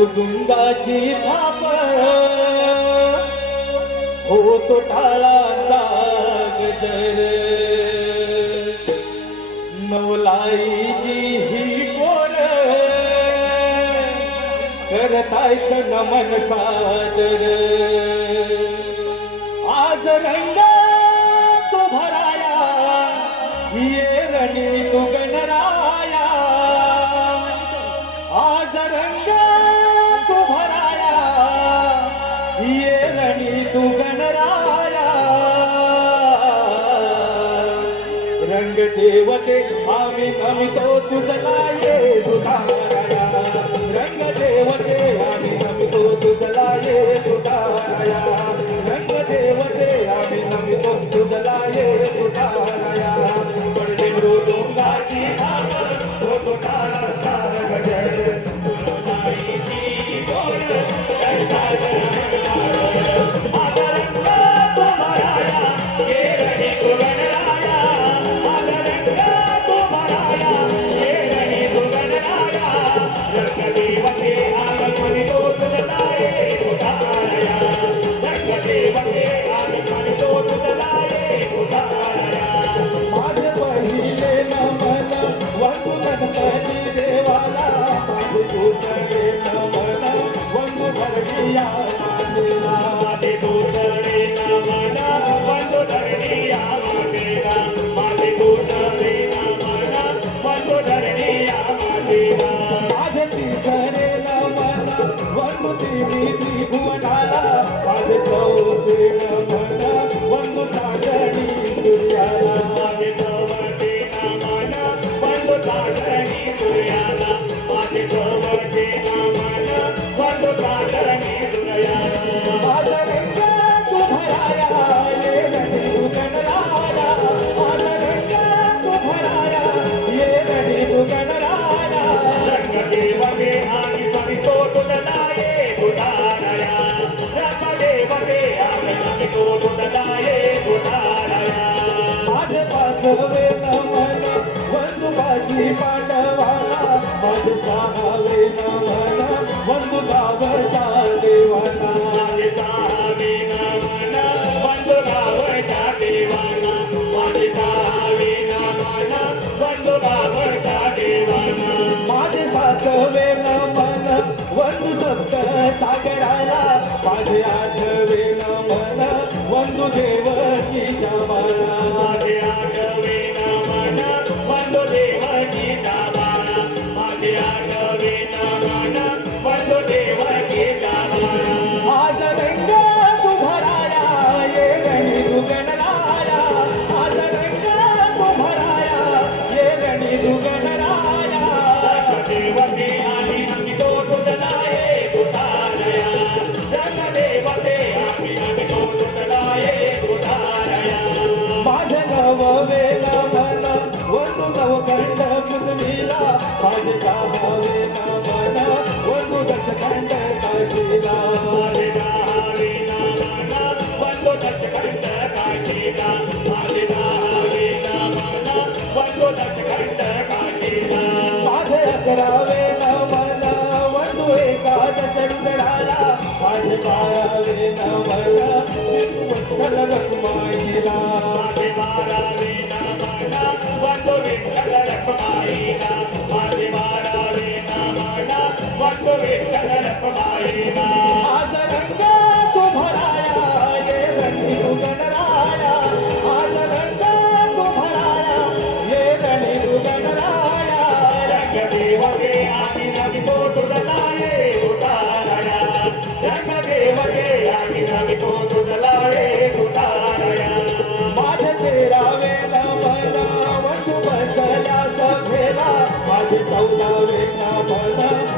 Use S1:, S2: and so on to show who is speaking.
S1: कुटुंबाची थाप. हो तो टाळाचा गजर. नवलाईची ही कोर करतायत नमन सादर. आज रंग तो भराया ये रणी तू गणरा देवते आम्ही थांबतो तुझला भुवनाला आज चौथे मन वंदना पाठी पाठवाला मज सावे नवना बंधुरावर देवाना.
S2: सावे नवना बंधुरावर देवाना. माझे सावे नवना बंधुरावर देवाना.
S1: माझे सातवे नमन बंधु सप्त सागराला. माझे आठवे नमन बंधुदेव ಶಿವ
S2: ಶಿವ ರವಿ ನಮನ ಭುವನ ವಿಠಲ ರಮಾಯಿ
S1: Thank you.